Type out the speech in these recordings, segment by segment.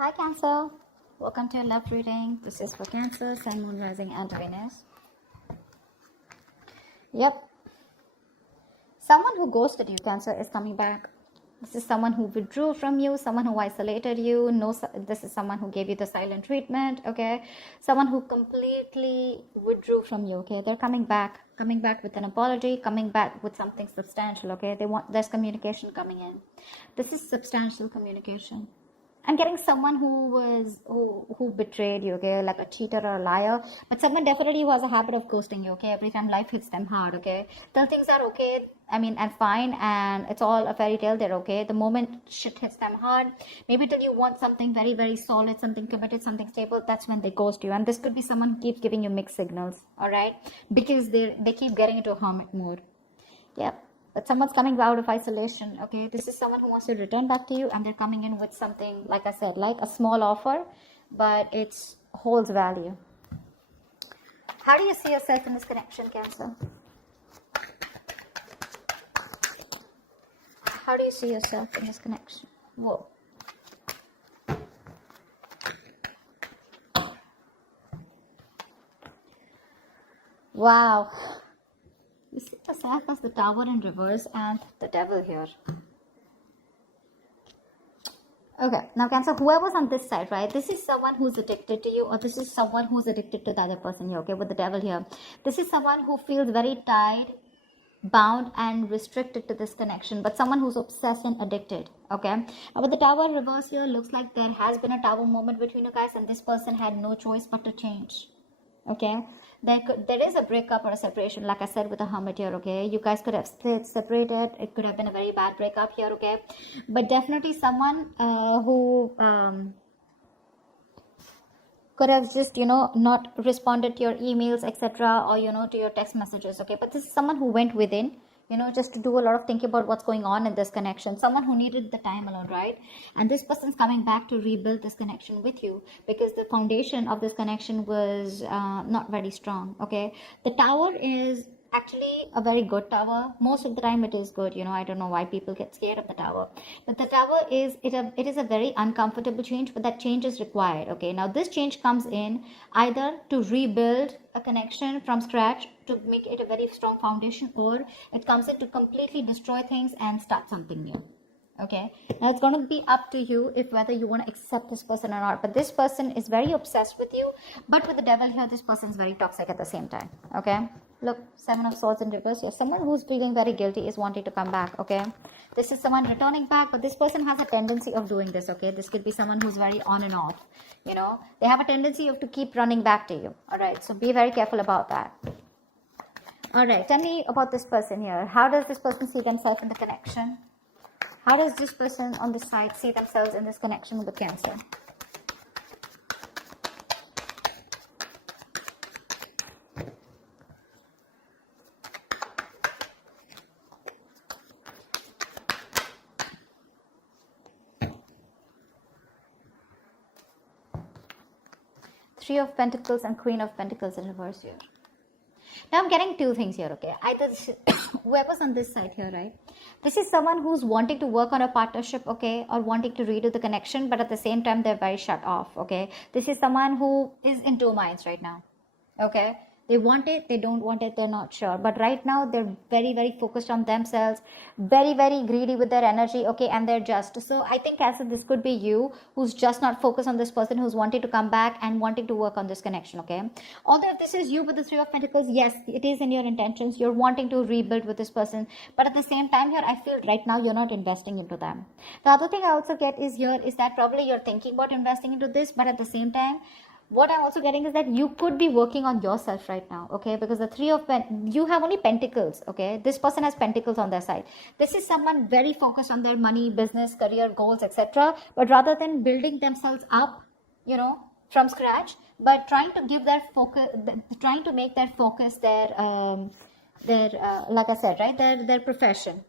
Hi Cancer, welcome to your love reading. This is for Cancer, Sun, Moon, Rising and Venus. Yep, someone who ghosted you, Cancer, is coming back. This is someone who withdrew from you, someone who isolated you. No, this is someone who gave you the silent treatment, okay? Someone who completely withdrew from you, okay? They're coming back with an apology, coming back with something substantial, okay? There's communication coming in. This is substantial communication. I'm getting someone who betrayed you, okay, like a cheater or a liar, but someone definitely who has a habit of ghosting you, okay, every time life hits them hard, okay. Till things are okay, and fine, and it's all a fairy tale, they're okay. The moment shit hits them hard, maybe till you want something very, very solid, something committed, something stable, that's when they ghost you. And this could be someone who keeps giving you mixed signals, all right, because they keep getting into a hermit mode. Yep. But someone's coming out of isolation, okay? This is someone who wants to return back to you, and they're coming in with something, like I said, like a small offer, but it holds value. How do you see yourself in this connection, Cancer? How do you see yourself in this connection? Whoa. Wow. You see yourself as the Tower in reverse and the Devil here. Okay, now Cancer, whoever's on this side, right? This is someone who's addicted to you, or this is someone who's addicted to the other person here, okay, with the Devil here. This is someone who feels very tied, bound and restricted to this connection, but someone who's obsessed and addicted, okay. With the Tower reverse here, looks like there has been a Tower moment between you guys, and this person had no choice but to change, okay. There is a breakup or a separation, like I said, with the Hermit here, okay. You guys could have separated. It could have been a very bad breakup here, okay. But definitely someone who could have just, not responded to your emails, etc., or, to your text messages, okay. But this is someone who went within, just to do a lot of thinking about what's going on in this connection. Someone who needed the time alone, right? And this person's coming back to rebuild this connection with you, because the foundation of this connection was not very strong, okay. The Tower is actually a very good tower. Most of the time it is good. I don't know why people get scared of the Tower, but the Tower is it is a very uncomfortable change, but that change is required, okay. Now this change comes in either to rebuild a connection from scratch, to make it a very strong foundation, or it comes in to completely destroy things and start something new, okay. Now it's going to be up to you if whether you want to accept this person or not. But this person is very obsessed with you, but with the Devil here, this person is very toxic at the same time, okay. Look, Seven of Swords in reverse here. Someone who's feeling very guilty is wanting to come back, okay. This is someone returning back, but this person has a tendency of doing this, okay. This could be someone who's very on and off, they have a tendency of to keep running back to you, all right. So be very careful about that. All right, tell me about this person here. How does this person see themselves in the connection? How does this person on this side see themselves in this connection with the Cancer? Three of Pentacles and Queen of Pentacles in reverse here. Now I'm getting two things here, okay. Either whoever's on this side here, right, this is someone who's wanting to work on a partnership, okay, or wanting to redo the connection, but at the same time they're very shut off, okay. This is someone who is in two minds right now, okay. They want it, they don't want it, they're not sure. But right now, they're very, very focused on themselves, very, very greedy with their energy, okay, and they're just. So I think, Cancer, this could be you who's just not focused on this person, who's wanting to come back and wanting to work on this connection, okay. Although if this is you with the Three of Pentacles, yes, it is in your intentions. You're wanting to rebuild with this person. But at the same time here, I feel right now you're not investing into them. The other thing I also get is here is that probably you're thinking about investing into this, but at the same time, what I'm also getting is that you could be working on yourself right now, okay, because the Three of you have only Pentacles, okay. This person has Pentacles on their side. This is someone very focused on their money, business, career, goals, etc., but rather than building themselves up, from scratch, but trying to give their focus, trying to make their focus their like I said, right, their profession,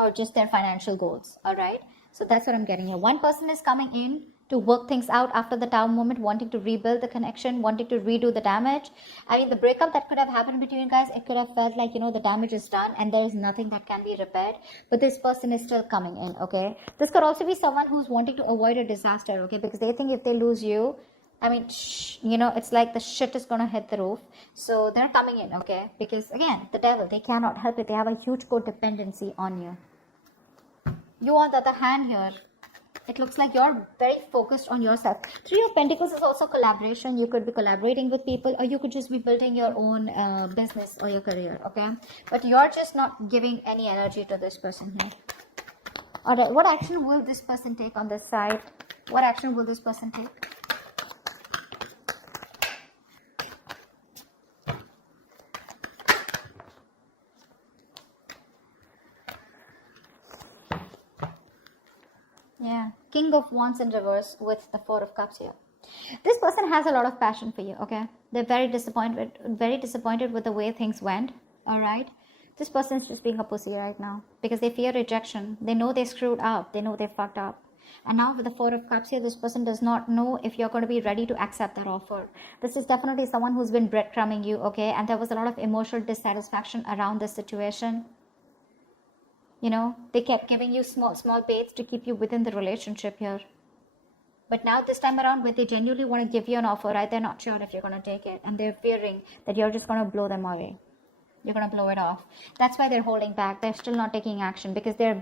or just their financial goals, all right. So that's what I'm getting here. One person is coming in to work things out after the Tower moment, wanting to rebuild the connection, wanting to redo the damage. I mean, the breakup that could have happened between you guys, it could have felt like, the damage is done and there is nothing that can be repaired. But this person is still coming in, okay? This could also be someone who's wanting to avoid a disaster, okay? Because they think if they lose you, I mean, it's like the shit is gonna hit the roof. So they're coming in, okay? Because again, the devil, they cannot help it. They have a huge codependency on you. You, on the other hand, here, it looks like you're very focused on yourself. Three of Pentacles is also collaboration. You could be collaborating with people, or you could just be building your own business or your career, okay? But you're just not giving any energy to this person here. All right, what action will this person take on this side? What action will this person take? Yeah, King of Wands in reverse with the Four of Cups here. This person has a lot of passion for you, okay? They're very disappointed with the way things went, all right? This person's just being a pussy right now because they fear rejection. They know they screwed up. They know they fucked up. And now with the Four of Cups here, this person does not know if you're going to be ready to accept that offer. This is definitely someone who's been breadcrumbing you, okay? And there was a lot of emotional dissatisfaction around this situation. They kept giving you small baits to keep you within the relationship here. But now this time around, when they genuinely want to give you an offer, right, they're not sure if you're going to take it. And they're fearing that you're just going to blow them away. You're going to blow it off. That's why they're holding back. They're still not taking action because they're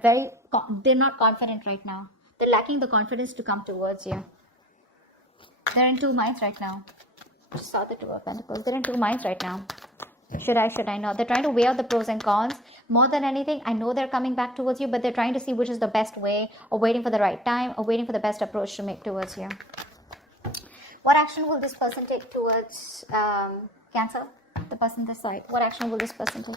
not confident right now. They're lacking the confidence to come towards you. They're in two minds right now. Just saw the Two of Pentacles. They're in two minds right now. Should I not? They're trying to weigh out the pros and cons. More than anything, I know they're coming back towards you, but they're trying to see which is the best way, or waiting for the right time, or waiting for the best approach to make towards you. What action will this person take towards Cancer? The person this side. What action will this person take?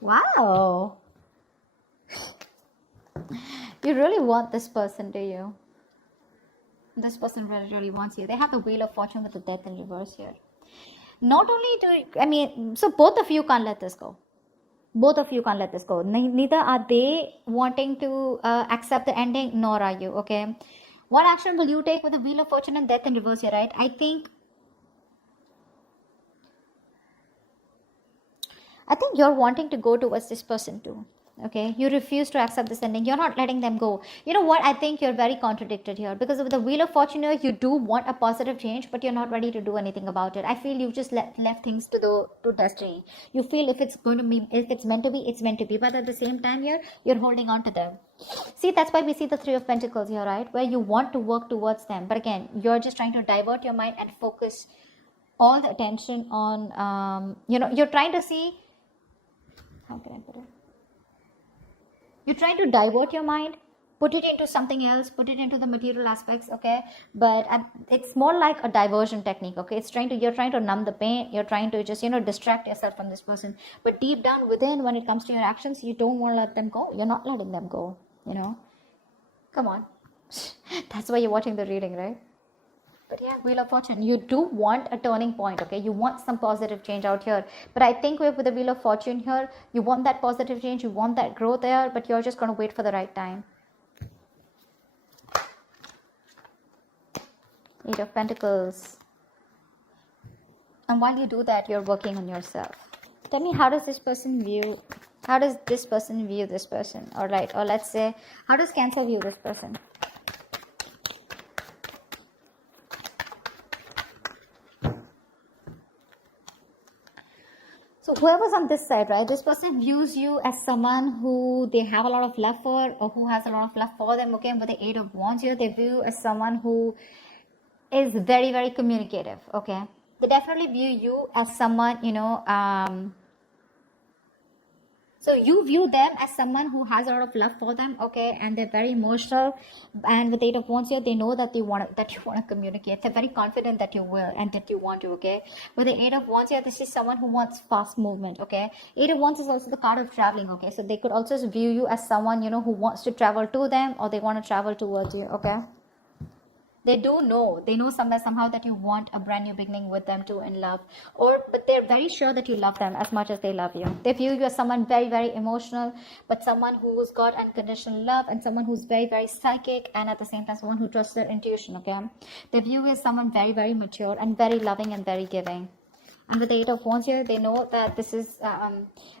Wow. You really want this person, do you? This person really, really wants you. They have the Wheel of Fortune with the Death in reverse here. Not only so both of you can't let this go. Both of you can't let this go. Neither are they wanting to accept the ending, nor are you, okay? What action will you take with the Wheel of Fortune and Death in reverse here, right? I think you're wanting to go towards this person too. Okay, you refuse to accept this ending. You're not letting them go. You know what? I think you're very contradicted here because of the Wheel of Fortune here, you do want a positive change, but you're not ready to do anything about it. I feel you've just left things to destiny. You feel if it's meant to be, it's meant to be. But at the same time here, you're holding on to them. See, that's why we see the Three of Pentacles here, right? Where you want to work towards them. But again, you're just trying to divert your mind and focus all the attention on, you're trying to see, how can I put it? You're trying to divert your mind, put it into something else, put it into the material aspects, okay? But it's more like a diversion technique, okay? You're trying to numb the pain. You're trying to just, distract yourself from this person. But deep down within, when it comes to your actions, you don't want to let them go. You're not letting them go, Come on. That's why you're watching the reading, right? But yeah, Wheel of Fortune, you do want a turning point, okay? You want some positive change out here. But I think with the Wheel of Fortune here, you want that positive change, you want that growth there, but you're just going to wait for the right time. Eight of Pentacles. And while you do that, you're working on yourself. Tell me, how does this person view this person? All right, or let's say, how does Cancer view this person? So whoever's on this side, right, this person views you as someone who they have a lot of love for, or who has a lot of love for them, okay? And with the Eight of Wands here, they view you as someone who is very, very communicative, okay? They definitely view you as someone, so you view them as someone who has a lot of love for them, okay, and they're very emotional. And with Eight of Wands here, they know that you want to communicate. They're very confident that you will and that you want to, okay. With the Eight of Wands here, this is someone who wants fast movement, okay. Eight of Wands is also the card of traveling, okay. So they could also view you as someone, who wants to travel to them, or they want to travel towards you, okay. They know somehow that you want a brand new beginning with them too in love, but they're very sure that you love them as much as they love you. They view you as someone very, very emotional, but someone who's got unconditional love, and someone who's very, very psychic, and at the same time someone who trusts their intuition. Okay, they view you as someone very, very mature and very loving and very giving. And with the Eight of Wands here, they know that this is,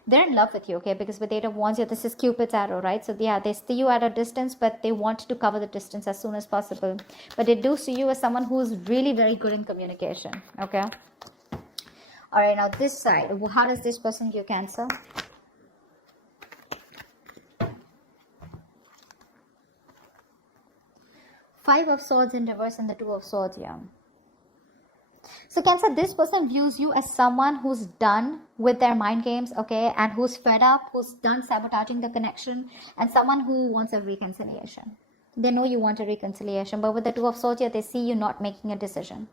they're in love with you, okay? Because with the Eight of Wands here, this is Cupid's arrow, right? So yeah, they see you at a distance, but they want to cover the distance as soon as possible. But they do see you as someone who's really very good in communication, okay? All right, now this side, how does this person view Cancer? Five of Swords in reverse and the Two of Swords here. So Cancer, this person views you as someone who's done with their mind games, okay, and who's fed up, who's done sabotaging the connection, and someone who wants a reconciliation. They know you want a reconciliation, but with the Two of Swords here, they see you not making a decision.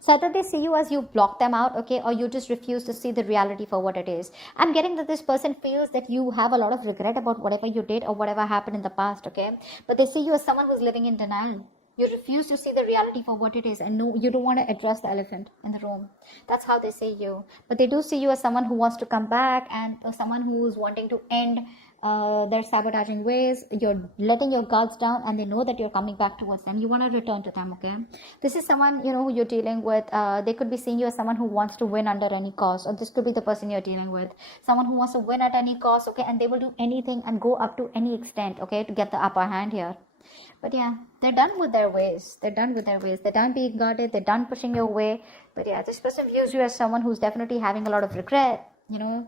So either they see you as you block them out, okay, or you just refuse to see the reality for what it is. I'm getting that this person feels that you have a lot of regret about whatever you did or whatever happened in the past, okay, but they see you as someone who's living in denial. You refuse to see the reality for what it is, and no, you don't want to address the elephant in the room. That's how they see you. But they do see you as someone who wants to come back, and someone who's wanting to end their sabotaging ways. You're letting your guards down, and they know that you're coming back towards them. You want to return to them, okay? This is someone, you know, who you're dealing with. They could be seeing you as someone who wants to win under any cost, or this could be the person you're dealing with. Someone who wants to win at any cost, okay? And they will do anything and go up to any extent, okay, to get the upper hand here. But yeah, they're done with their ways. They're done being guarded. They're done pushing your way. But yeah, this person views you as someone who's definitely having a lot of regret, you know,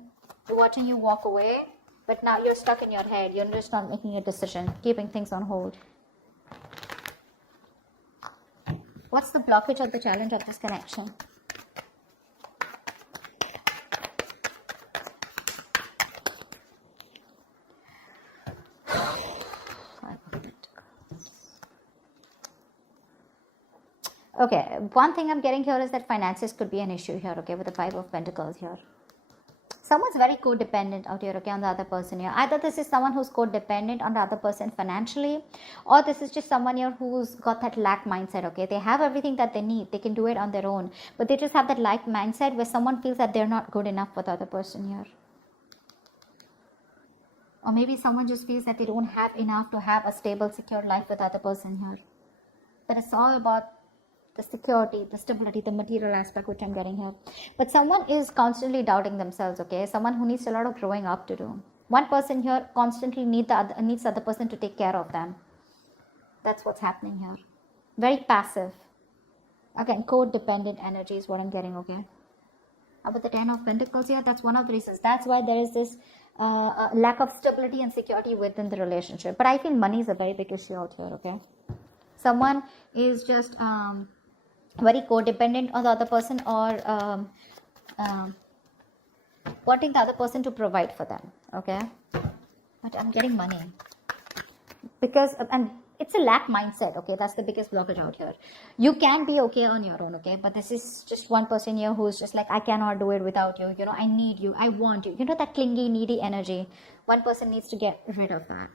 watching you walk away. But now you're stuck in your head. You're just not making a decision, keeping things on hold. What's the blockage or the challenge of this connection? Okay, one thing I'm getting here is that finances could be an issue here, okay, with the Five of Pentacles here. Someone's very codependent out here, okay, on the other person here. Either this is someone who's codependent on the other person financially, or this is just someone here who's got that lack mindset, okay. They have everything that they need. They can do it on their own. But they just have that lack mindset where someone feels that they're not good enough for the other person here. Or maybe someone just feels that they don't have enough to have a stable, secure life with the other person here. But it's all about the security, the stability, the material aspect which I'm getting here. But someone is constantly doubting themselves, okay? Someone who needs a lot of growing up to do. One person here constantly needs the other person to take care of them. That's what's happening here. Very passive. Again, codependent energy is what I'm getting, okay? About the Ten of Pentacles here, that's one of the reasons. That's why there is this lack of stability and security within the relationship. But I feel money is a very big issue out here, okay? Someone is just very codependent on the other person, or wanting the other person to provide for them, okay? But I'm getting money. Because, and it's a lack mindset, okay? That's the biggest blockage out here. You can be okay on your own, okay? But this is just one person here who's just like, I cannot do it without you. You know, I need you. I want you. You know, that clingy, needy energy. One person needs to get rid of that.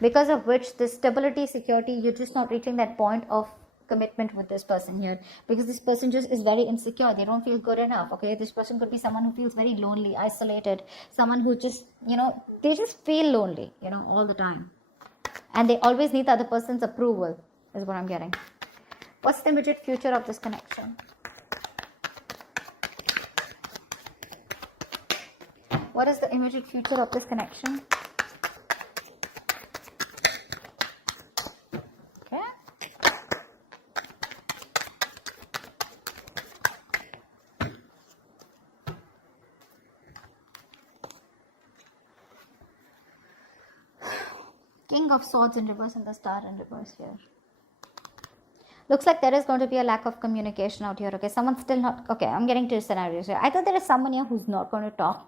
Because of which, this stability, security, you're just not reaching that point of commitment with this person here, because this person just is very insecure. They don't feel good enough, okay? This person could be someone who feels very lonely, isolated, someone who just, you know, they just feel lonely, you know, all the time, and they always need the other person's approval, is what I'm getting. What's the immediate future of this connection? What is the immediate future of this connection? King of Swords in reverse and the Star in reverse here. Looks like there is going to be a lack of communication out here, okay? Someone's still not, okay, I'm getting to scenarios here. Either there is someone here who's not going to talk,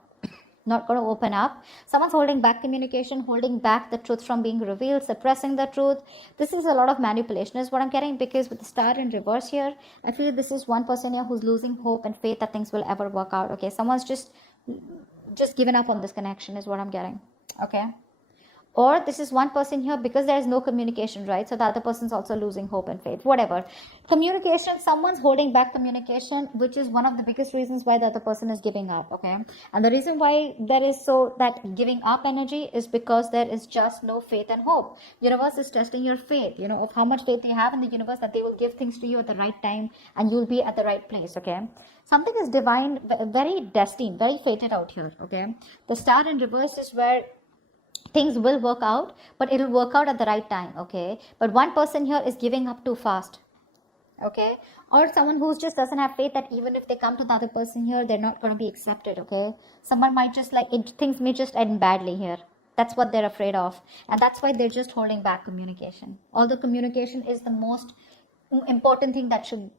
not going to open up. Someone's holding back communication, holding back the truth from being revealed, suppressing the truth. This is a lot of manipulation is what I'm getting, because with the Star in reverse here, I feel this is one person here who's losing hope and faith that things will ever work out, okay? Someone's just given up on this connection is what I'm getting, okay? Or this is one person here because there is no communication, right? So the other person's also losing hope and faith, whatever. Communication, someone's holding back communication, which is one of the biggest reasons why the other person is giving up, okay? And the reason why there is so that giving up energy is because there is just no faith and hope. Universe is testing your faith, of how much faith you have in the universe, that they will give things to you at the right time and you'll be at the right place, okay? Something is divine, very destined, very fated out here, okay? The star in reverse is where things will work out, but it'll work out at the right time, okay? But one person here is giving up too fast, okay? Or someone who just doesn't have faith that even if they come to the other person here, they're not going to be accepted, okay? Someone might just things may just end badly here. That's what they're afraid of, and that's why they're just holding back communication. Although communication is the most important thing that should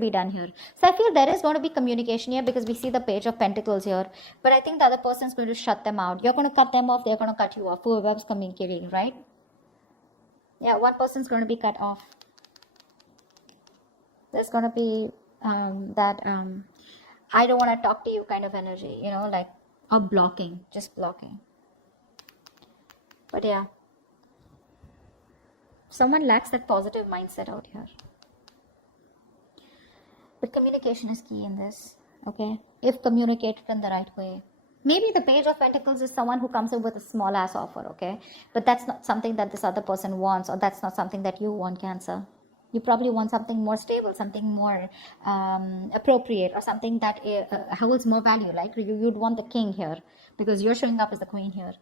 be done here. So I feel there is going to be communication here because we see the Page of Pentacles here. But I think the other person is going to shut them out. You're going to cut them off. They're going to cut you off. Whoever's communicating, right? Yeah, one person's going to be cut off. There's going to be I don't want to talk to you kind of energy, or blocking, just blocking. But yeah, someone lacks that positive mindset out here. But communication is key in this, okay? If communicated in the right way. Maybe the Page of Pentacles is someone who comes in with a small ass offer, okay? But that's not something that this other person wants, or that's not something that you want, Cancer. You probably want something more stable, something more appropriate, or something that holds more value. Like you'd want the King here because you're showing up as the Queen here.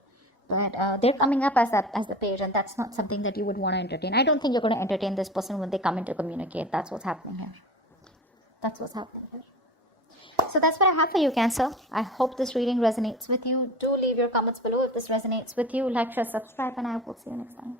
But they're coming up as the Page, and that's not something that you would want to entertain. I don't think you're going to entertain this person when they come in to communicate. That's what's happening here. That's what's happening here. So that's what I have for you, Cancer. I hope this reading resonates with you. Do leave your comments below if this resonates with you. Like, share, subscribe, and I will see you next time.